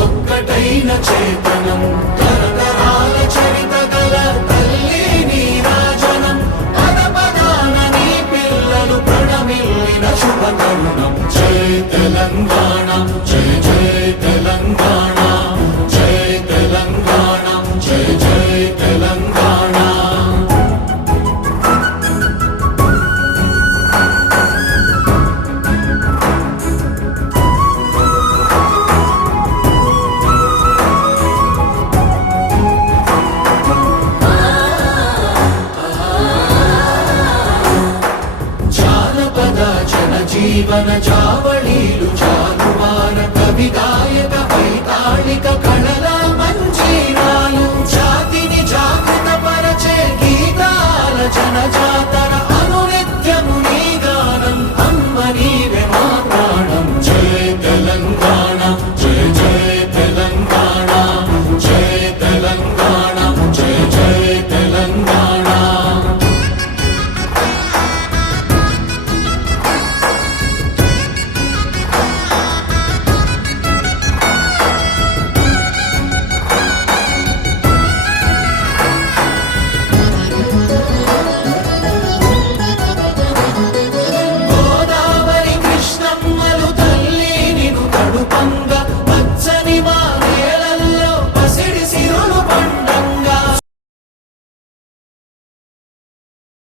ఒక్కటైన చేతనం తరతరాల చరిత గల తల్లి నీరాజనం పద పదాన నీ పిల్లలు ప్రణమిల్లిన శుభ తరుణం జై తెలంగాణ జై జై తెలంగాణ జై తెలంగాణ జై జై తెలంగాణ జీవన